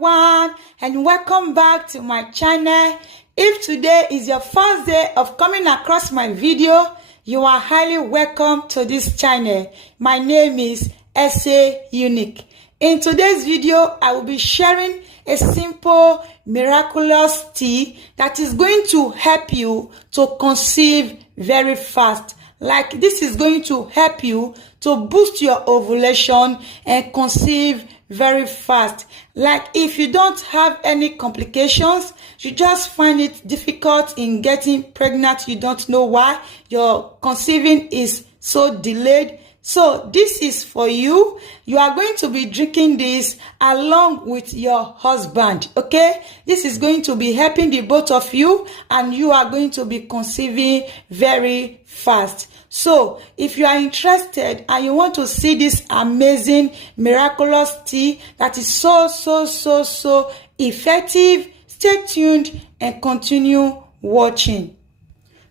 everyone, and welcome back to my channel. If today is your first day of coming across my video, you are highly welcome to this channel. My name is SA Unique. In today's video, I will be sharing a simple miraculous tea that is going to help you to conceive very fast. Like, this is going to help you to boost your ovulation and conceive very fast. Like, if you don't have any complications, you just find it difficult in getting pregnant, you don't know why your conceiving is so delayed, so this is for you. You are going to be drinking this along with your husband, okay? This is going to be helping the both of you, and you are going to be conceiving very fast. So if you are interested and you want to see this amazing miraculous tea that is so effective, stay tuned and continue watching.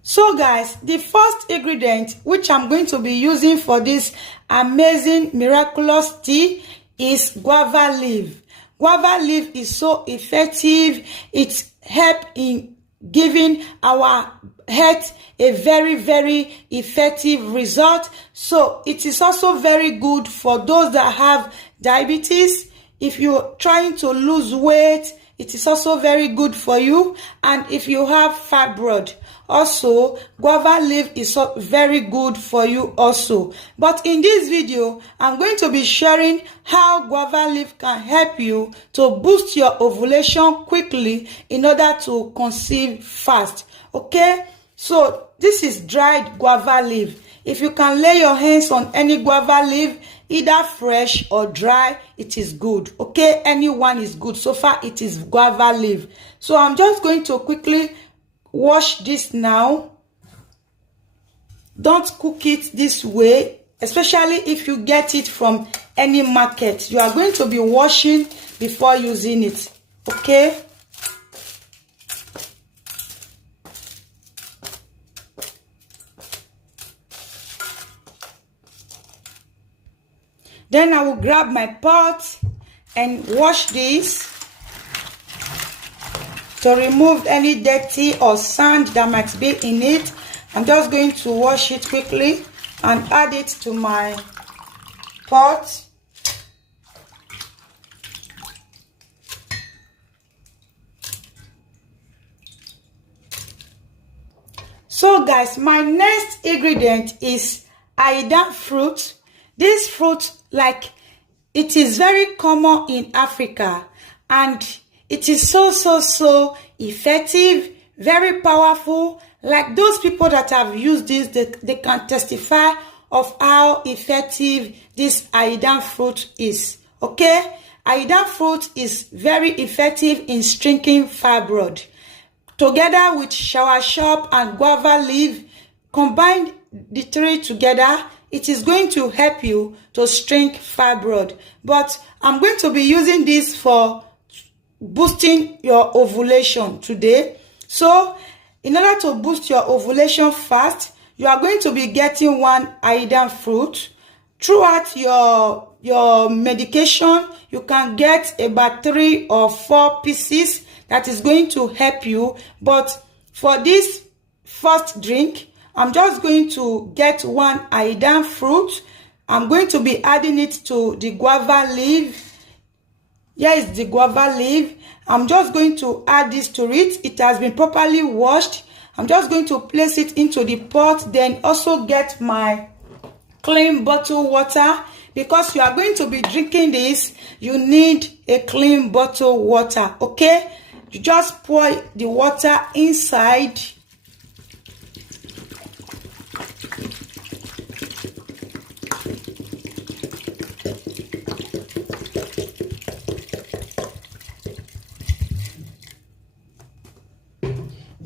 So guys, the first ingredient which I'm going to be using for this amazing miraculous tea is guava leaf. Guava leaf is so effective. It helps in giving our health a very effective result. So it is also very good for those that have diabetes. If you're trying to lose weight, it is also very good for you. And if you have fibroid, also guava leaf is so very good for you also. But in this video, I'm going to be sharing how guava leaf can help you to boost your ovulation quickly in order to conceive fast. Okay, so this is dried guava leaf. If you can lay your hands on any guava leaf, either fresh or dry, it is good. Okay, anyone is good. So far it is guava leaf. So I'm just going to quickly wash this now. Don't cook it this way, especially if you get it from any market. You are going to be washing before using it. Okay, then I will grab my pot and wash this to remove any dirty or sand that might be in it. I'm just going to wash it quickly and add it to my pot. So guys, my next ingredient is aidan fruit. This fruit, like, it is very common in Africa, and it is so effective, very powerful. Like, those people that have used this, they can testify of how effective this aidan fruit is. Okay, aidan fruit is very effective in shrinking fibroid. Together with soursop and guava leaf, combine the three together, it is going to help you to shrink fibroid. But I'm going to be using this for boosting your ovulation today. So in order to boost your ovulation fast, you are going to be getting one aidan fruit. Throughout your medication, you can get about 3 or 4 pieces that is going to help you. But for this first drink, I'm just going to get one aidan fruit. I'm going to be adding it to the guava leaf. Here is the guava leaf. I'm just going to add this to it. It has been properly washed. I'm just going to place it into the pot, then also get my clean bottled water. Because you are going to be drinking this, you need a clean bottled water. Okay, you just pour the water inside.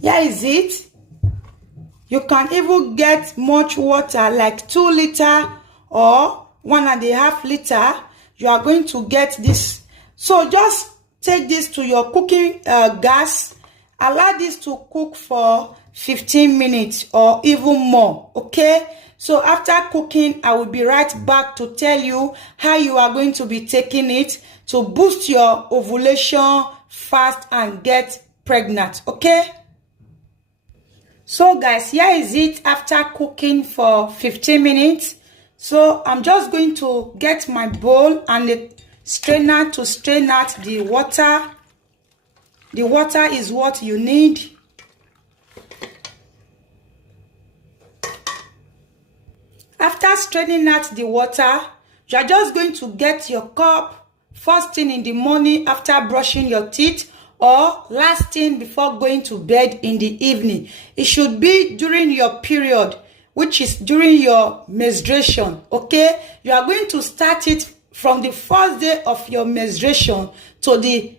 Here is it. You can even get much water, like 2 liters or 1.5 liters. You are going to get this. So just take this to your cooking gas allow this to cook for 15 minutes or even more. Okay, so after cooking, I will be right back to tell you how you are going to be taking it to boost your ovulation fast and get pregnant. Okay, so guys, here is it after cooking for 15 minutes. So I'm just going to get my bowl and the strainer to strain out the water. The water is what you need. After straining out the water, you are just going to get your cup first thing in the morning after brushing your teeth, or last thing before going to bed in the evening. It should be during your period, which is during your menstruation. Okay, you are going to start it from the first day of your menstruation to the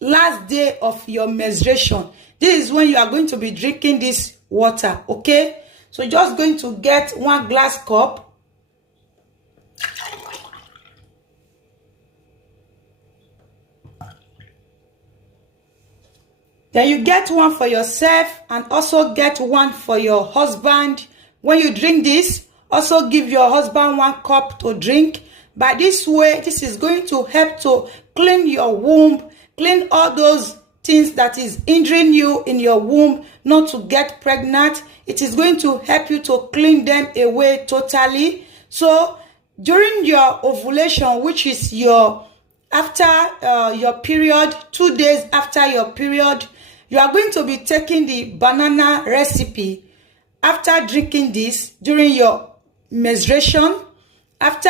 last day of your menstruation. This is when you are going to be drinking this water. Okay, so just going to get 1 glass cup. Then you get one for yourself and also get one for your husband. When you drink this, also give your husband 1 cup to drink. By this way, this is going to help to clean your womb, clean all those things that is hindering you in your womb not to get pregnant. It is going to help you to clean them away totally. So during your ovulation, which is your after your period, 2 days after your period, you are going to be taking the banana recipe. After drinking this during your menstruation, after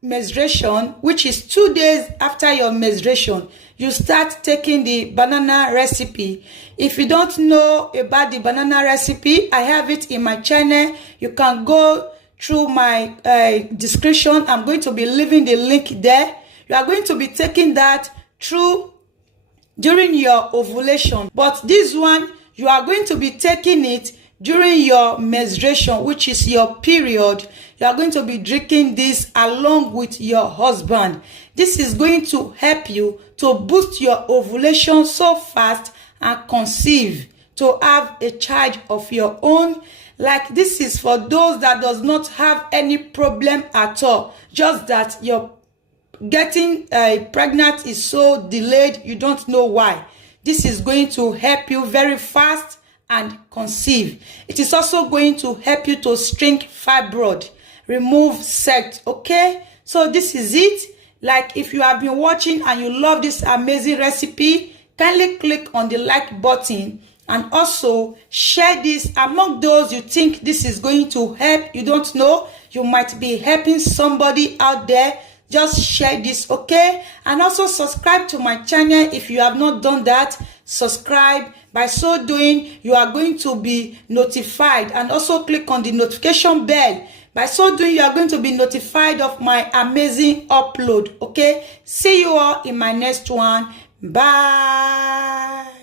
menstruation, which is 2 days after your menstruation, you start taking the banana recipe. If you don't know about the banana recipe, I have it in my channel. You can go through my description. I'm going to be leaving the link there. You are going to be taking that through during your ovulation, but this one you are going to be taking it during your menstruation, which is your period. You are going to be drinking this along with your husband. This is going to help you to boost your ovulation so fast and conceive, to have a child of your own. Like, this is for those that does not have any problem at all, just that your getting pregnant is so delayed, you don't know why. This is going to help you very fast and conceive. It is also going to help you to shrink fibroid, remove sac. Okay, so this is it. Like, if you have been watching and you love this amazing recipe, kindly click on the like button and also share this among those you think this is going to help. You don't know, you might be helping somebody out there. Just share this, okay? And also subscribe to my channel if you have not done that. Subscribe. By so doing, you are going to be notified, and also click on the notification bell. By so doing, you are going to be notified of my amazing upload, okay? See you all in my next one. Bye.